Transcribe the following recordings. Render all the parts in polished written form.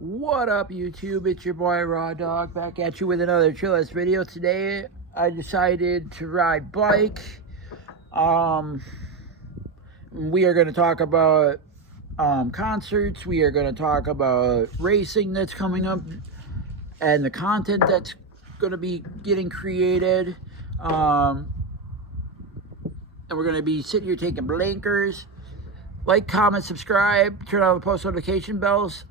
What up, YouTube? It's your boy Raw Dog back at you with another Chill Ass video. Today I decided to ride bike. We are going to talk about concerts. We are going to talk about racing that's coming up and the content that's going to be getting created. And we're going to be sitting here taking blinkers. Like, comment, subscribe, turn on the post notification bells.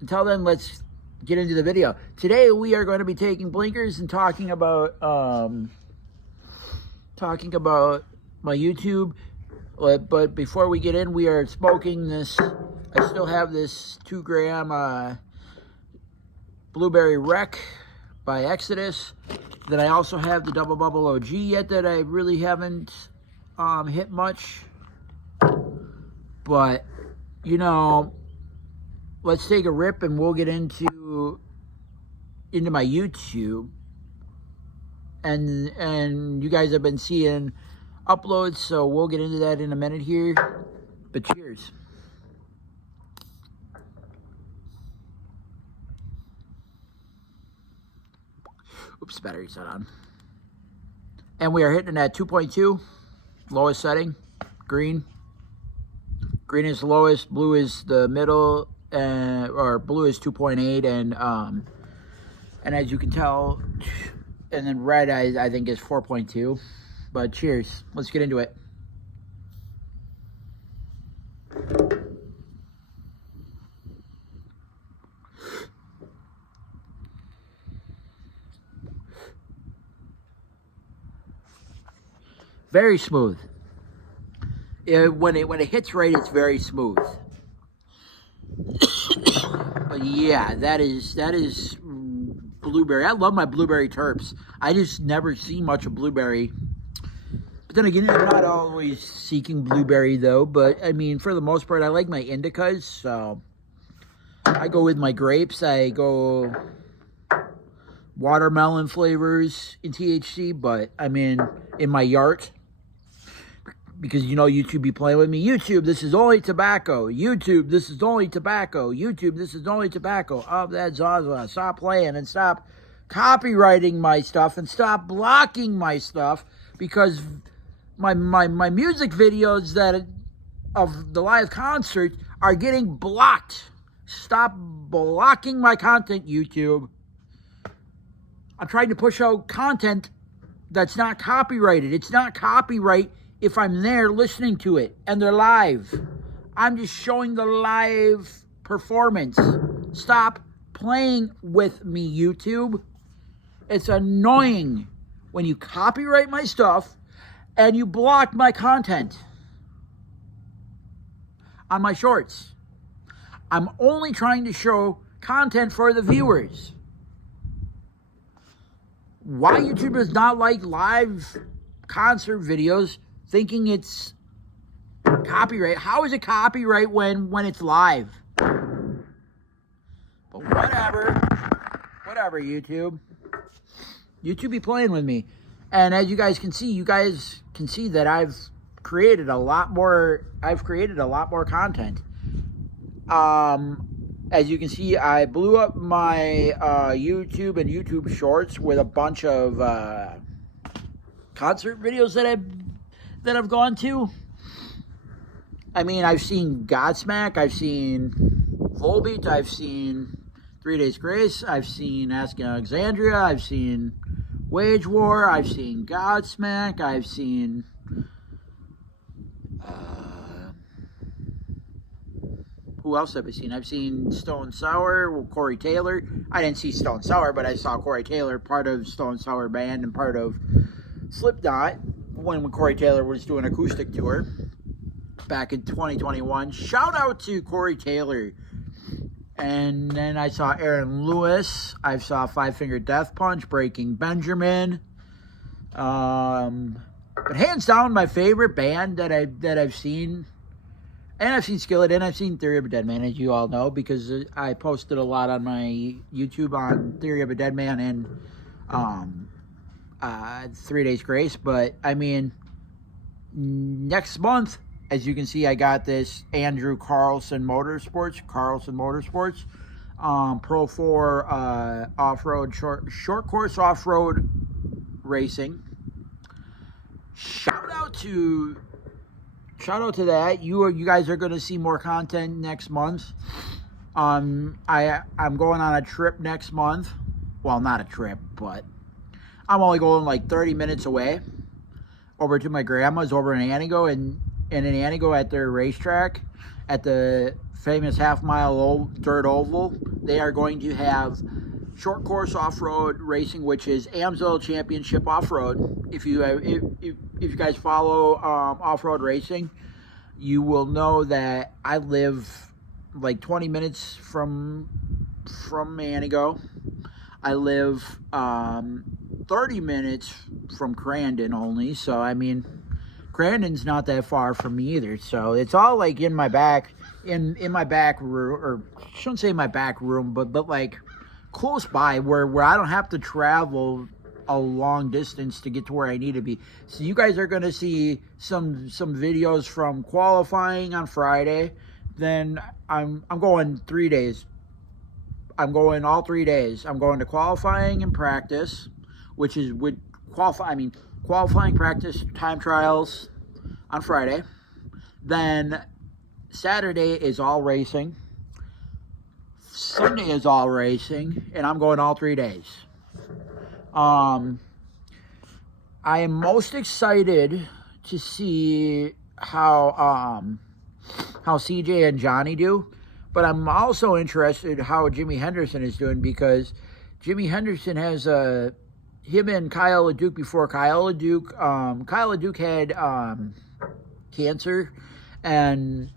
Until then, let's get into the video. Today we are going to be taking blinkers and talking about my YouTube. But before we get in, we are smoking this. I still have this 2 gram Blueberry Wreck by Exodus. Then I also have the Double Bubble OG yet that I really haven't hit much. But you know, let's take a rip and we'll get into my YouTube. And you guys have been seeing uploads, so we'll get into that in a minute here. But cheers. Oops, battery's not on. And we are hitting at 2.2, lowest setting, green. Green is lowest, blue is the middle, or blue is 2.8, and as you can tell, and then red I think is 4.2. But cheers, let's get into it. Very smooth. When it hits right, it's very smooth. But yeah, that is blueberry. I love my blueberry terps. I just never see much of blueberry. But then again, I'm not always seeking blueberry though. But I mean, for the most part, I like my indicas. So I go with my grapes. I go watermelon flavors in THC. But I mean, in my yard. Because, you know, YouTube be playing with me. YouTube, this is only tobacco. YouTube, this is only tobacco. YouTube, this is only tobacco. Oh, that Zaza. Stop playing and stop copywriting my stuff and stop blocking my stuff. Because my music videos of the live concert are getting blocked. Stop blocking my content, YouTube. I'm trying to push out content that's not copyrighted. It's not copyright if I'm there listening to it and they're live. I'm just showing the live performance. Stop playing with me, YouTube. It's annoying when you copyright my stuff and you block my content on my shorts. I'm only trying to show content for the viewers. Why YouTube does not like live concert videos, thinking it's copyright. How is it copyright when it's live? But whatever, YouTube. YouTube be playing with me. And as you guys can see that I've created a lot more content. As you can see, I blew up my YouTube and YouTube Shorts with a bunch of concert videos that I've gone to. I mean, I've seen Godsmack, I've seen Volbeat, I've seen 3 Days Grace, I've seen Asking Alexandria, I've seen Wage War, I've seen Godsmack, I've seen who else have I seen? I've seen Stone Sour, Corey Taylor. I didn't see Stone Sour, but I saw Corey Taylor, part of Stone Sour band and part of Slipknot, when Corey Taylor was doing an acoustic tour back in 2021. Shout out to Corey Taylor. And then I saw Aaron Lewis. I saw Five Finger Death Punch, Breaking Benjamin. But hands down, my favorite band that I've seen, and I've seen Skillet, and I've seen Theory of a Deadman, as you all know, because I posted a lot on my YouTube on Theory of a Deadman and 3 Days Grace. But I mean, next month, as you can see, I got this Andrew Carlson Motorsports. Pro 4 off-road, short course off-road racing. Shout out to that. You guys are going to see more content next month. I'm going on a trip next month. Well, not a trip, but I'm only going like 30 minutes away over to my grandma's over in Antigo, and in Antigo at their racetrack at the famous half-mile dirt oval, they are going to have short course off-road racing, which is Amsoil Championship off-road. If you guys follow off-road racing, you will know that I live like 20 minutes from Antigo. I live 30 minutes from Crandon only, so I mean, Crandon's not that far from me either. So it's all like in my back, in my back room, or I shouldn't say my back room, but like close by where I don't have to travel a long distance to get to where I need to be. So you guys are going to see some videos from qualifying on Friday. Then I'm going 3 days. I'm going all 3 days. I'm going to qualifying and practice, which is qualifying, practice, time trials on Friday. Then Saturday is all racing. Sunday is all racing, and I'm going all 3 days. I am most excited to see how CJ and Johnny do, but I'm also interested how Jimmy Henderson is doing, because Jimmy Henderson has him and Kyle LeDuc before. Kyle LeDuc had cancer, and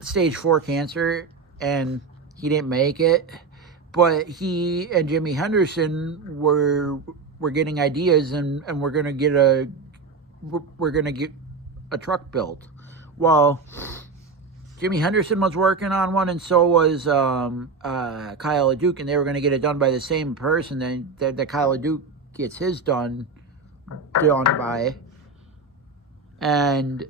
stage 4 cancer, and he didn't make it. But he and Jimmy Henderson were getting ideas, and we're gonna get a truck built. Well, Jimmy Henderson was working on one, and so was Kyle LeDuc, and they were going to get it done by the same person that Kyle LeDuc gets his done by. And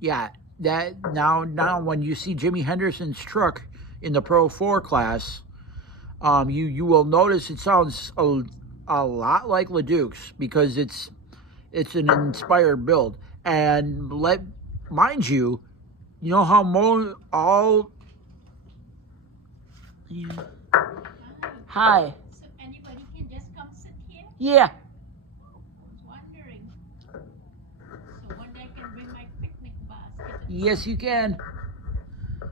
yeah, that now when you see Jimmy Henderson's truck in the Pro 4 class, you will notice it sounds a lot like LeDuc's, because it's an inspired build. And mind you, you know how Hi. So anybody can just come sit here? Yeah. I was wondering. So one day I can bring my picnic basket. Yes, you can. Nice.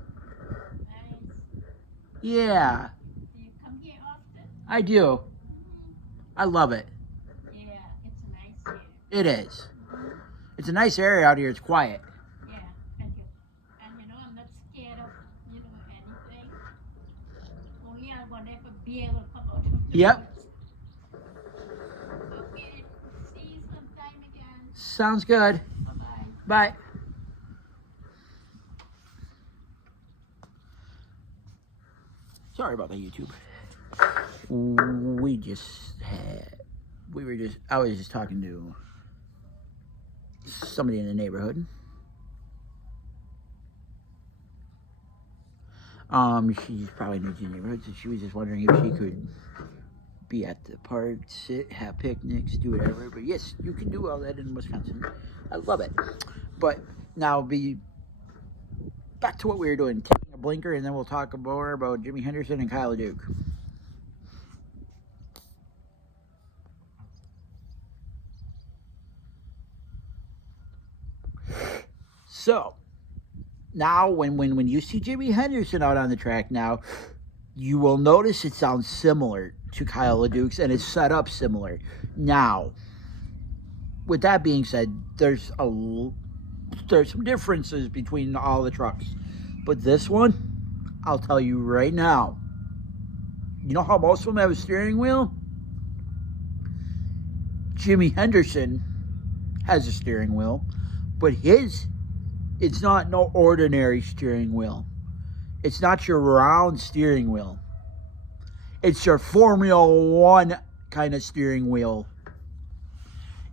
Yeah. Do you come here often? I do. I love it. Yeah, it's a nice area. It is. It's a nice area out here. It's quiet. Yeah, and you know, I'm not scared of, anything. Only I want to have a beer will come out of the Yep. woods. Okay, see you sometime again. Sounds good. Bye-bye. Bye. Sorry about that, YouTube. I was just talking to somebody in the neighborhood. She's probably new to the neighborhood, so she was just wondering if she could be at the park, sit, have picnics, do whatever. But yes, you can do all that in Wisconsin. I love it. But now be back to what we were doing. Taking a blinker, and then we'll talk more about Jimmy Henderson and Kyle LeDuc. So now when you see Jimmy Henderson out on the track now, you will notice it sounds similar to Kyle LeDuc's, and it's set up similar. Now, with that being said, there's some differences between all the trucks. But this one, I'll tell you right now, you know how most of them have a steering wheel? Jimmy Henderson has a steering wheel, but it's not no ordinary steering wheel. It's not your round steering wheel. It's your Formula 1 kind of steering wheel.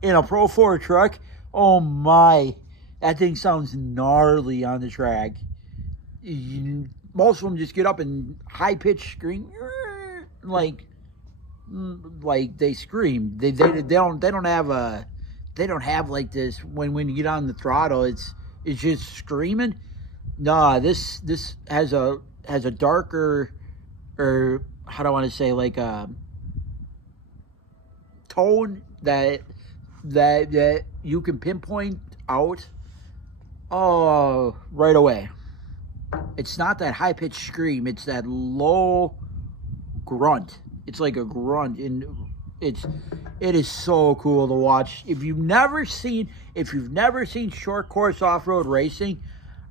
In a Pro 4 truck, oh my, that thing sounds gnarly on the track. most of them just get up and high pitched scream, like they scream. They don't have like this when you get on the throttle. It's just screaming. Nah, this has a darker, or how do I want to say, like a tone that you can pinpoint out right away. It's not that high pitched scream, it's that low grunt. It's like a grunt, and it is so cool to watch. If you've never seen short course off-road racing,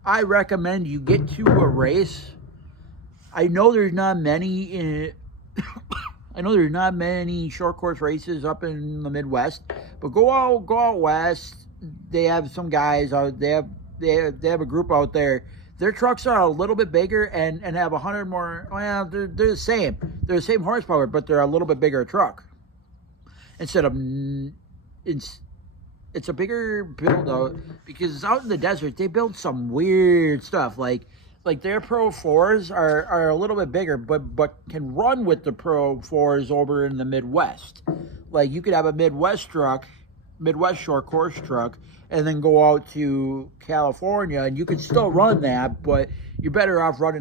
I recommend you get to a race. I know there's not many short course races up in the Midwest, but go out west. They have some guys out. They have a group out there. Their trucks are a little bit bigger and have 100 more. Well, they're the same. They're the same horsepower, but they're a little bit bigger truck. Instead of it's a bigger build out, because out in the desert they build some weird stuff. Like their Pro 4s are a little bit bigger, but can run with the Pro 4s over in the Midwest. Like you could have a Midwest short course truck, and then go out to California, and you can still run that, but you're better off running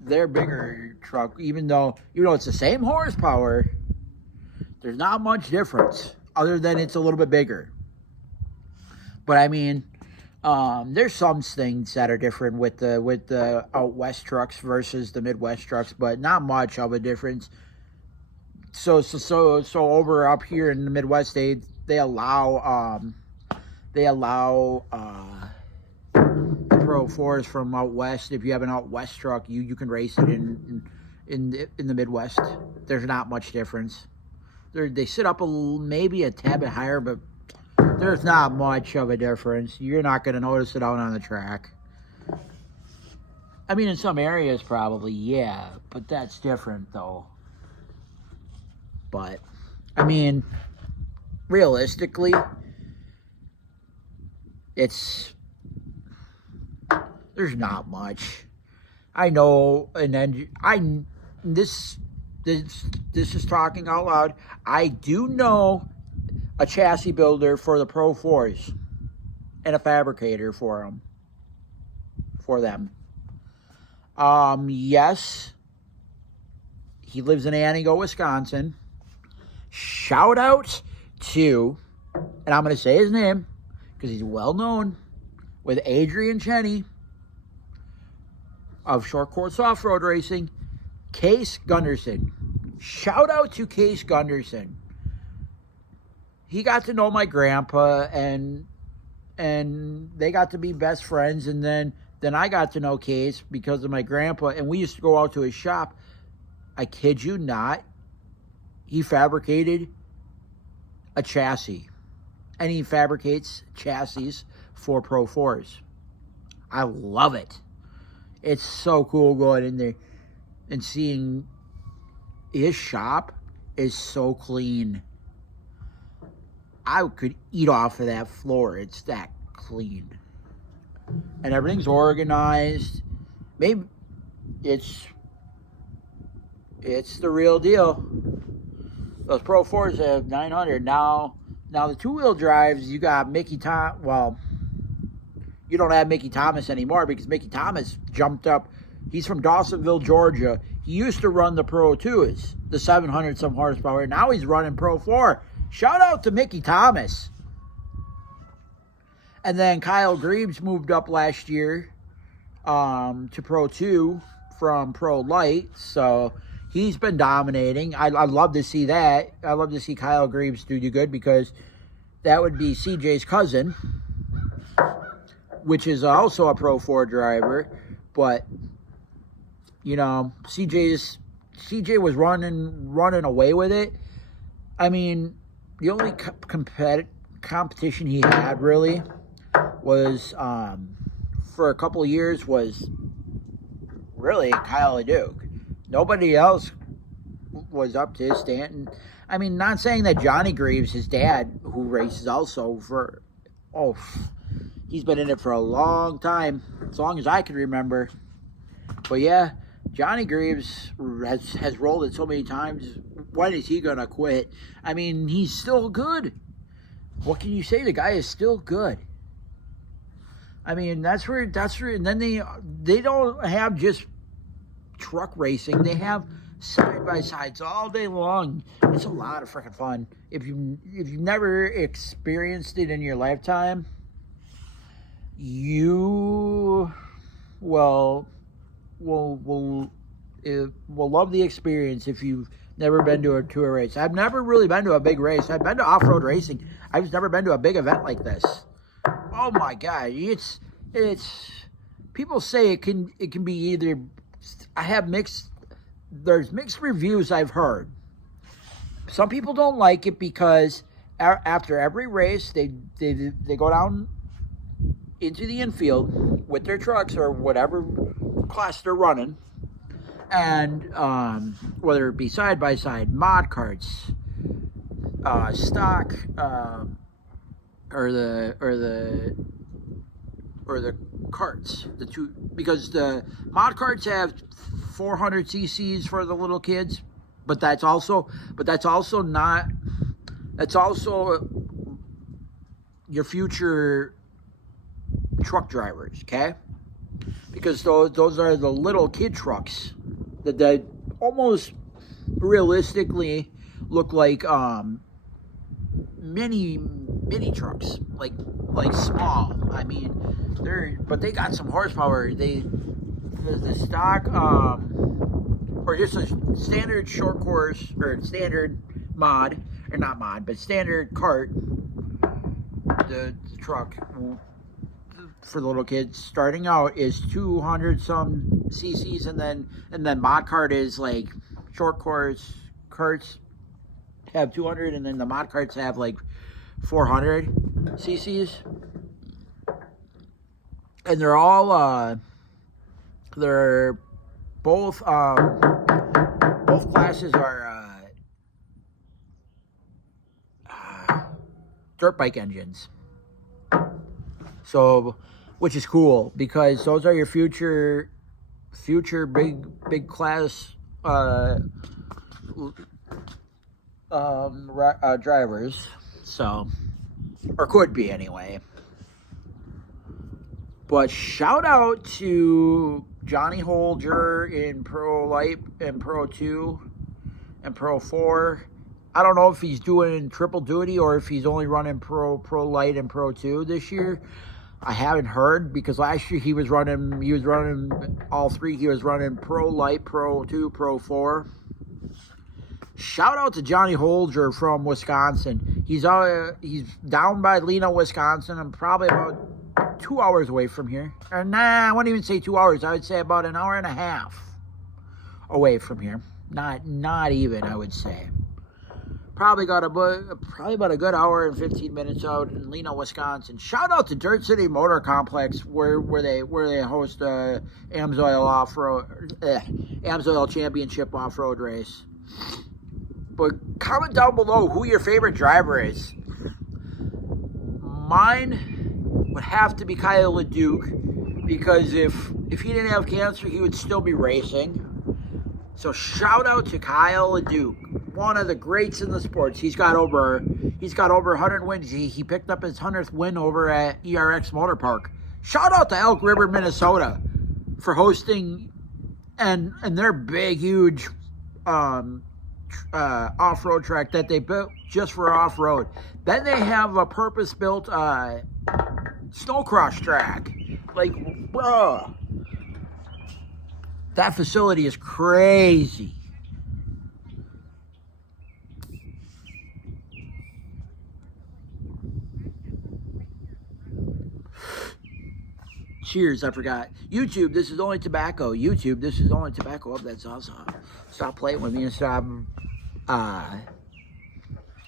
their bigger truck, even though it's the same horsepower. There's not much difference other than it's a little bit bigger. But I mean, there's some things that are different with the out west trucks versus the Midwest trucks, but not much of a difference. So over up here in the Midwest, they allow Pro 4s from out west. If you have an out west truck, you can race it in the Midwest. There's not much difference. They sit up maybe a tad bit higher, but there's not much of a difference. You're not going to notice it out on the track. I mean, in some areas probably, yeah, but that's different though. But I mean, realistically, there's not much. I know, and then this is talking out loud. I do know a chassis builder for the Pro 4s and a fabricator for them. Yes, he lives in Antigo, Wisconsin. Shout out to, and I'm going to say his name because he's well known, with Adrian Cheney of Short Course Off-Road Racing, Case Gunderson. Shout out to Case Gunderson. He got to know my grandpa, and they got to be best friends, and then I got to know Case because of my grandpa, and we used to go out to his shop. I kid you not, he fabricated a chassis, and he fabricates chassis for Pro 4s. I love it. It's so cool going in there and seeing his shop is so clean. I could eat off of that floor. It's that clean. And everything's organized. Maybe it's the real deal. Those Pro 4s have 900. Now the two-wheel drives, you got Mickey Thomas. Well, you don't have Mickey Thomas anymore because Mickey Thomas jumped up. He's from Dawsonville, Georgia. He used to run the Pro 2s, the 700-some horsepower. Now he's running Pro 4. Shout out to Mickey Thomas. And then Kyle Greaves moved up last year to Pro 2 from Pro Light. So he's been dominating. I love to see that. I love to see Kyle Greaves do good because that would be CJ's cousin, which is also a Pro 4 driver. But, CJ was running away with it. I mean, the only competition he had really was for a couple of years was really Kyle LeDuc. Nobody else was up to his stand. I mean, not saying that Johnny Greaves, his dad, who races also he's been in it for a long time, as long as I can remember. But yeah, Johnny Greaves has rolled it so many times. When is he gonna quit? I mean, he's still good. What can you say? The guy is still good. I mean, that's where, and then they don't have just truck racing. They have side by sides all day long. It's a lot of freaking fun. If you've never experienced it in your lifetime, you will love the experience if you've never been to a race. I've never really been to a big race. I've been to off-road racing. I've never been to a big event like this. Oh my God, it's people say it can be either. There's mixed reviews I've heard. Some people don't like it because after every race they go down into the infield with their trucks or whatever class they're running, and whether it be side by side, mod carts, stock, or the carts, the two, because the mod carts have 400 cc's for the little kids, but that's also your future truck drivers, okay? Because those are the little kid trucks that almost realistically look like mini trucks, like small. I mean, but they got some horsepower. The stock or just a standard short course or standard mod, or not mod, but standard cart, the truck for the little kids starting out is 200 some cc's, and then mod cart is like short course carts have 200, and then the mod carts have like 400 cc's, and they're all they're both classes are dirt bike engines. So, which is cool because those are your future big class drivers. So, or could be anyway. But shout out to Johnny Holger in Pro Light and Pro 2 and Pro 4. I don't know if he's doing triple duty or if he's only running Pro Light and Pro 2 this year. I haven't heard, because last year he was running all three. He was running Pro Light, Pro 2, Pro 4. Shout out to Johnny Holger from Wisconsin. He's down by Lena, Wisconsin. I'm probably about 2 hours away from here. Or I wouldn't even say 2 hours. I would say about an hour and a half away from here. Not even, I would say. Probably about a good hour and 15 minutes out in Lena, Wisconsin. Shout out to Dirt City Motor Complex where they host AMSOIL Championship off-road race. But comment down below who your favorite driver is. Mine would have to be Kyle LeDuc, because if he didn't have cancer, he would still be racing. So shout out to Kyle LeDuc, one of the greats in the sports. He's got over 100 wins. He picked up his 100th win over at ERX Motor Park. Shout out to Elk River, Minnesota for hosting and their big, huge off-road track that they built just for off-road. Then they have a purpose-built snowcross track. Like, bruh, that facility is crazy. Cheers, I forgot. YouTube, this is only tobacco. YouTube, this is only tobacco. Oh, that's awesome. Stop playing with me and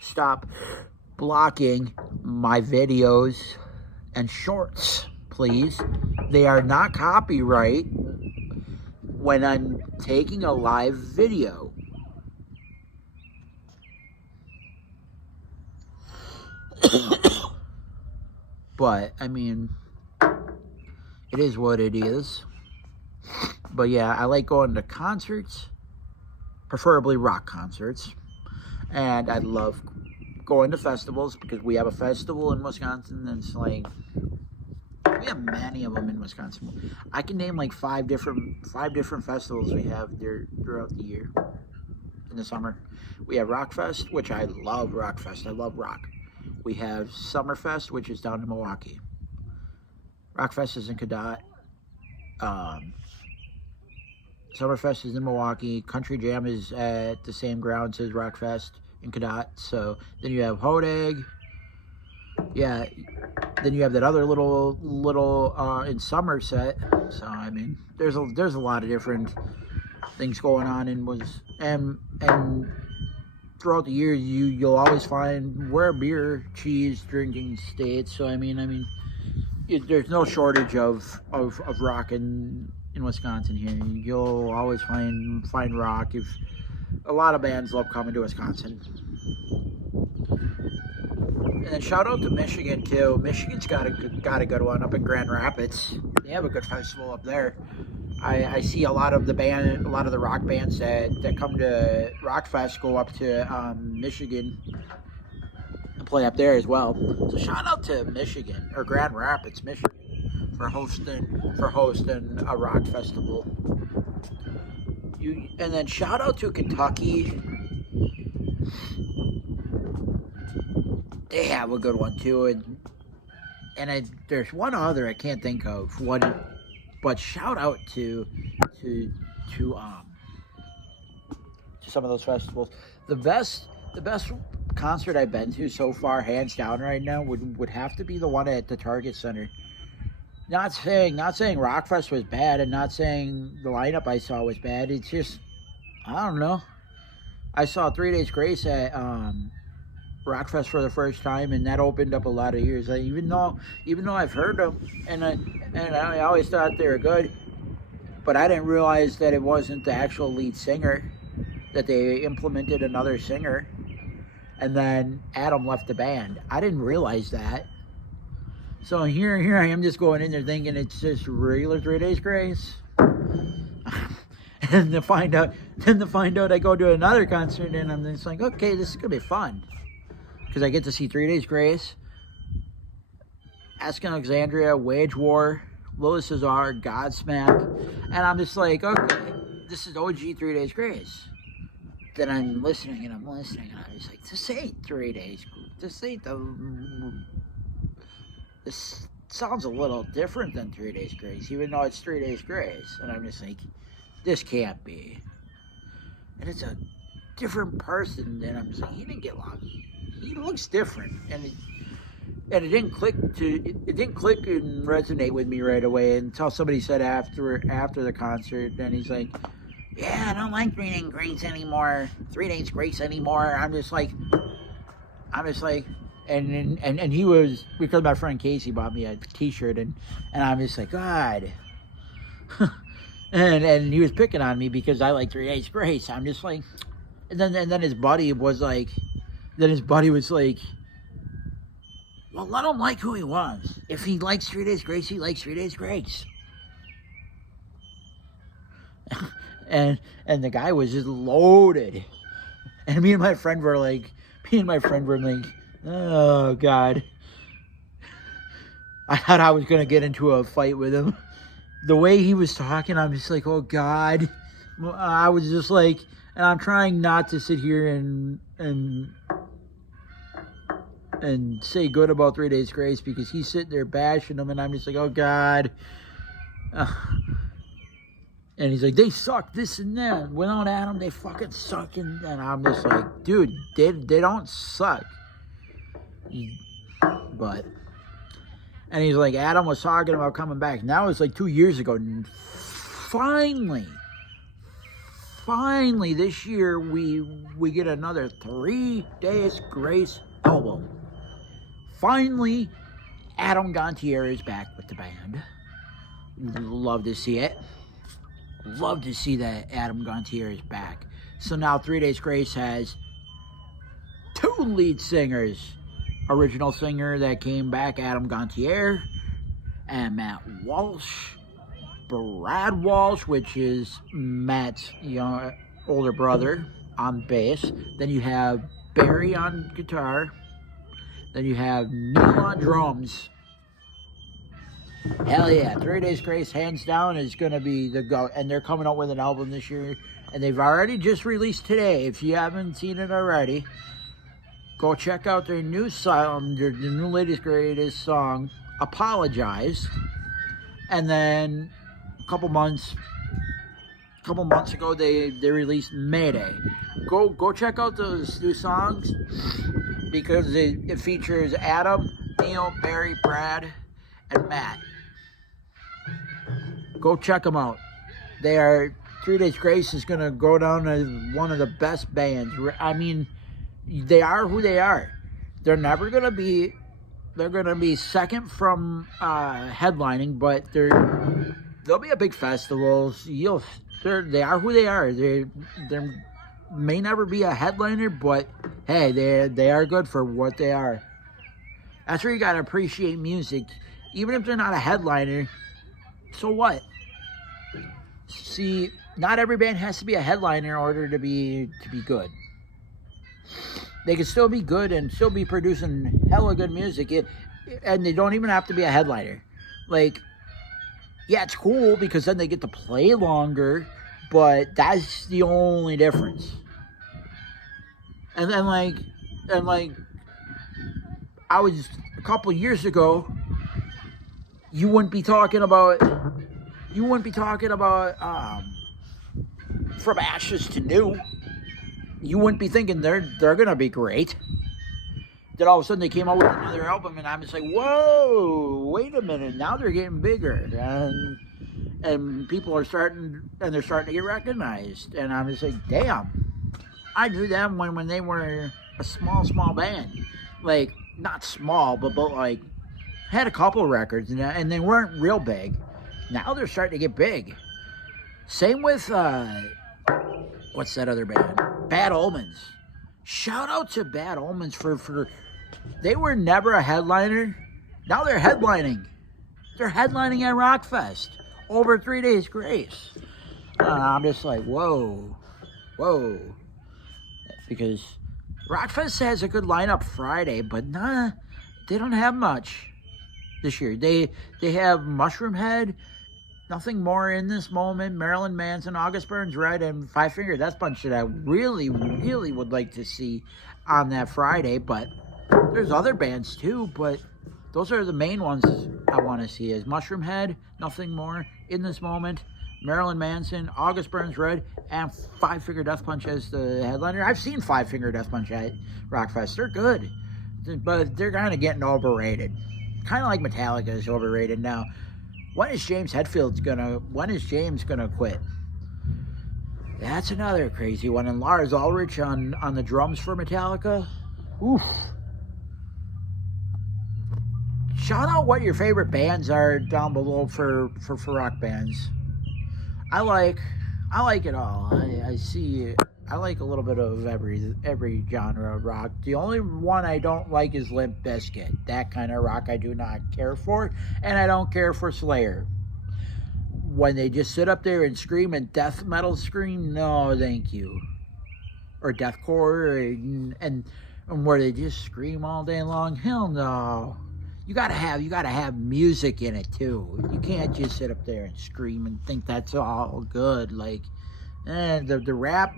stop blocking my videos and shorts, please. They are not copyright when I'm taking a live video. But, I mean, it is what it is. But yeah, I like going to concerts, preferably rock concerts. And I love going to festivals because we have a festival in Wisconsin that's like, we have many of them in Wisconsin. I can name like five different festivals we have there throughout the year. In the summer, we have Rockfest, which I love. Rockfest, I love rock. We have Summerfest, which is down in Milwaukee. Rockfest is in Cadott. Summerfest is in Milwaukee. Country Jam is at the same grounds as Rockfest in Cadott. So then you have Hodag. Yeah. Then you have that other little in Somerset. So I mean, there's a lot of different things going on and throughout the year you'll always find we're beer, cheese drinking states. So I mean, there's no shortage of rock in Wisconsin here. You'll always find rock. If a lot of bands love coming to Wisconsin. And then shout out to Michigan too. Michigan's got a good one up in Grand Rapids. They have a good festival up there. I see a lot of the rock bands that come to Rockfest go up to Michigan and play up there as well. So shout out to Michigan or Grand Rapids, Michigan, for hosting a rock festival. And then shout out to Kentucky. They have a good one too, and there's one other I can't think of what. But shout out to some of those festivals. The best concert I've been to so far, hands down, right now, would have to be the one at the Target Center. Not saying Rockfest was bad, and not saying the lineup I saw was bad. It's just, I don't know. I saw 3 Days Grace at Rockfest for the first time, and that opened up a lot of ears. Even though I've heard them, and I always thought they were good, but I didn't realize that it wasn't the actual lead singer, that they implemented another singer, and then Adam left the band. I didn't realize that. So here I am just going in there thinking it's just regular 3 Days Grace. And to find out I go to another concert and I'm just like, okay, this is gonna be fun. Because I get to see 3 Days Grace, Ask Alexandria, Wage War, Lilith Cesar, Godsmack, and I'm just like, okay, this is OG 3 Days Grace. Then I'm listening and I'm just like, this ain't 3 Days. This sounds a little different than 3 Days Grace, even though it's 3 Days Grace. And I'm just like, this can't be. And it's a different person. And I'm just like, he didn't get lost. He looks different, and it didn't click and resonate with me right away until somebody said after the concert. And he's like, yeah, I don't like 3 Days Grace anymore, 3 Days Grace anymore. I'm just like, and he was, because my friend Casey bought me a t-shirt, and I'm just like, God. and he was picking on me because I like 3 Days Grace. I'm just like, and then his buddy was like, well, let him like who he wants. If he likes 3 Days Grace, he likes 3 Days Grace. and the guy was just loaded. And me and my friend were like, oh, God. I thought I was going to get into a fight with him. The way he was talking, I'm just like, oh, God. I was just like, and I'm trying not to sit here and say good about 3 Days Grace because he's sitting there bashing them, and I'm just like, oh, God. And he's like, they suck, this and that. Without Adam, they fucking suck. And I'm just like, dude, they don't suck. But, and he's like, Adam was talking about coming back. And that was like 2 years ago. And finally, this year, we get another 3 Days Grace album. Finally, Adam Gontier is back with the band. Love to see it. Love to see that Adam Gontier is back. So now 3 Days Grace has 2 lead singers. Original singer that came back, Adam Gontier, and Matt Walsh. Brad Walsh, which is Matt's older brother, on bass. Then you have Barry on guitar. Then you have Neil on drums. Hell yeah, 3 Days Grace, hands down, is going to be the go. And they're coming out with an album this year. And they've already just released today. If you haven't seen it already, go check out their new song, their new latest greatest song, Apologize. And then a couple months ago, they released Mayday. Go check out those new songs, because it features Adam, Neil, Barry, Brad, and Matt. Go check them out. They are 3 Days Grace is going to go down as one of the best bands. I mean, they are who they are. They're never going to be. They're going to be second from headlining, but they'll be at big festivals. They are who they are. They may never be a headliner, but hey, they are good for what they are. That's where you got to appreciate music, even if they're not a headliner. So what? See, not every band has to be a headliner in order to be good. They can still be good and still be producing hella good music, and they don't even have to be a headliner. Like, yeah, it's cool because then they get to play longer, but that's the only difference. And then I was a couple years ago, you wouldn't be talking about From Ashes to New. You wouldn't be thinking they're gonna be great. Then all of a sudden they came out with another album, and I'm just like, whoa, wait a minute, now they're getting bigger, and people are starting to get recognized, and I'm just like, damn, I knew them when they were a small band, like not small, but like had a couple records, and they weren't real big. Now they're starting to get big. Same with what's that other band? Bad Omens. Shout out to Bad Omens for they were never a headliner. Now they're headlining. They're headlining at Rockfest over 3 Days Grace. I'm just like, whoa. Because Rockfest has a good lineup Friday, but they don't have much this year. They have Mushroom Head, Nothing More, In This Moment, Marilyn Manson, August Burns Red, and Five Finger Death Punch that I really, really would like to see on that Friday. But there's other bands too, but those are the main ones I want to see, is Mushroom Head, Nothing More, In This Moment, Marilyn Manson, August Burns Red, and Five Finger Death Punch as the headliner. I've seen Five Finger Death Punch at Rockfest. They're good, but they're kind of getting overrated. Kind of like Metallica is overrated now. When is James gonna quit? That's another crazy one. And Lars Ulrich on the drums for Metallica. Oof. Shout out what your favorite bands are down below for rock bands. I like it all. I see it. I like a little bit of every genre of rock. The only one I don't like is Limp Bizkit. That kind of rock I do not care for, and I don't care for Slayer. When they just sit up there and scream and death metal scream, no, thank you. Or deathcore, and where they just scream all day long, hell no. You gotta have music in it too. You can't just sit up there and scream and think that's all good. Like, the rap.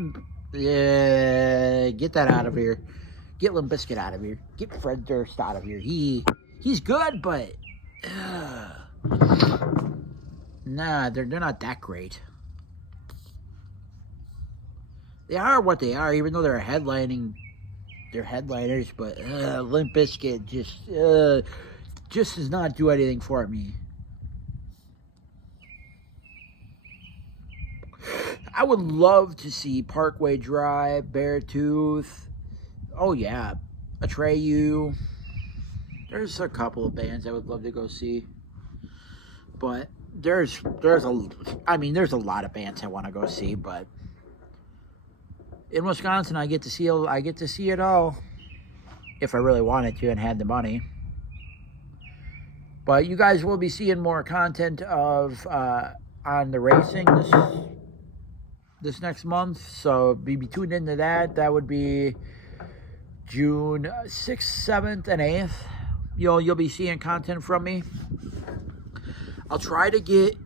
Yeah, get that out of here. Get Limp Bizkit out of here. Get Fred Durst out of here. He's good, but nah, they're not that great. They are what they are, even though they're headlining. They're headliners, but Limp Bizkit just does not do anything for me. I would love to see Parkway Drive, Beartooth. Oh yeah, Atreyu. There's a couple of bands I would love to go see, but there's a lot of bands I want to go see. But in Wisconsin, I get to see it all if I really wanted to and had the money. But you guys will be seeing more content of on the racing this next month, so be tuned into that. That would be June 6th, 7th, and 8th. You'll be seeing content from me. I'll try to get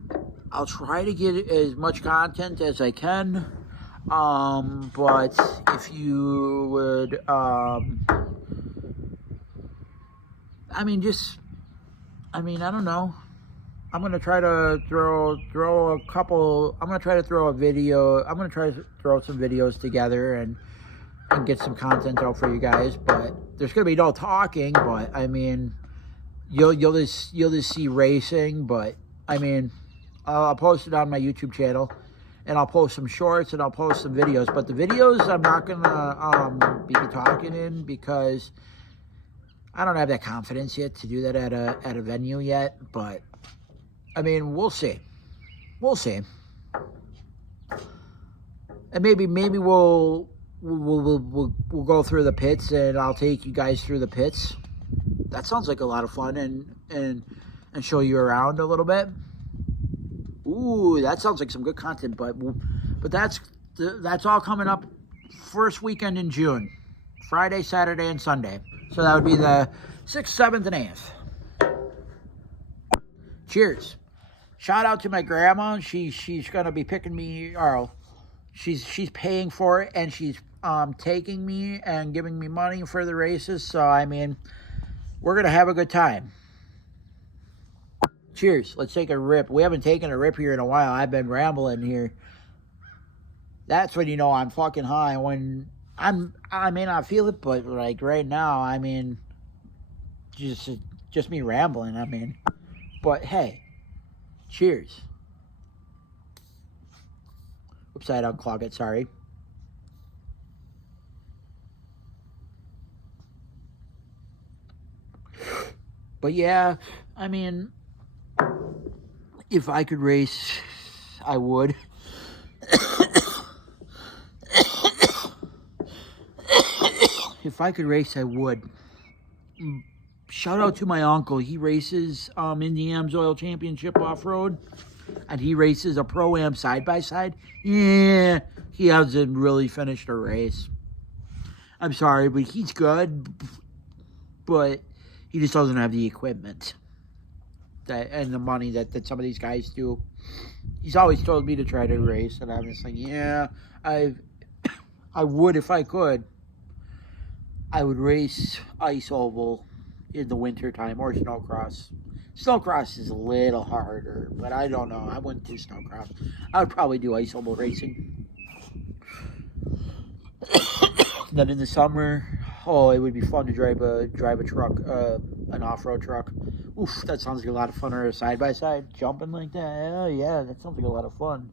as much content as I can. But if you would, I don't know. I'm gonna try to throw a couple. I'm gonna try to throw a video. I'm gonna try to throw some videos together and get some content out for you guys. But there's gonna be no talking. But I mean, you'll just see racing. But I mean, I'll post it on my YouTube channel, and I'll post some shorts and I'll post some videos. But the videos I'm not gonna be talking in because I don't have that confidence yet to do that at a venue yet. But I mean, we'll see. We'll see. And maybe we'll go through the pits, and I'll take you guys through the pits. That sounds like a lot of fun, and show you around a little bit. Ooh, that sounds like some good content. But that's all coming up first weekend in June, Friday, Saturday, and Sunday. So that would be the 6th, 7th, and 8th. Cheers. Shout out to my grandma. She's gonna be picking me, or she's paying for it, and she's taking me and giving me money for the races. So I mean, we're gonna have a good time. Cheers. Let's take a rip. We haven't taken a rip here in a while. I've been rambling here. That's when you know I'm fucking high. When I may not feel it, but like right now, I mean, just me rambling. I mean, but hey, cheers. Oops, I don't clog it. Sorry. But yeah, I mean, if I could race, I would. If I could race, I would. Shout out to my uncle. He races in the AMSOIL Championship off-road. And he races a Pro-Am side-by-side. Yeah, he hasn't really finished a race. I'm sorry, but he's good. But he just doesn't have the equipment and the money that some of these guys do. He's always told me to try to race, and I'm just like, yeah, I would if I could. I would race ice oval in the winter time, or snowcross. Snowcross is a little harder, but I don't know. I wouldn't do snowcross. I would probably do ice oval racing. Then in the summer, oh, it would be fun to drive a truck, an off-road truck. Oof, that sounds like a lot of fun. Or a side-by-side jumping like that. Oh yeah, that sounds like a lot of fun.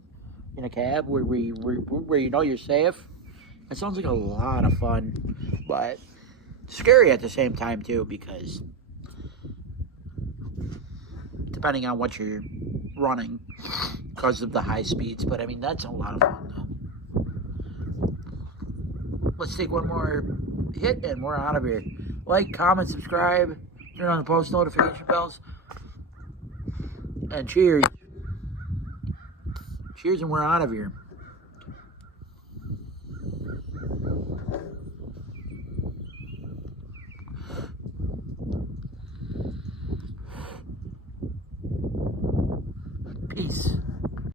In a cab where you know you're safe. That sounds like a lot of fun, but scary at the same time too, because depending on what you're running, because of the high speeds. But I mean, that's a lot of fun though. Let's take one more hit and we're out of here. Like, comment, subscribe, turn on the post notification bells, and cheers. Cheers, and we're out of here.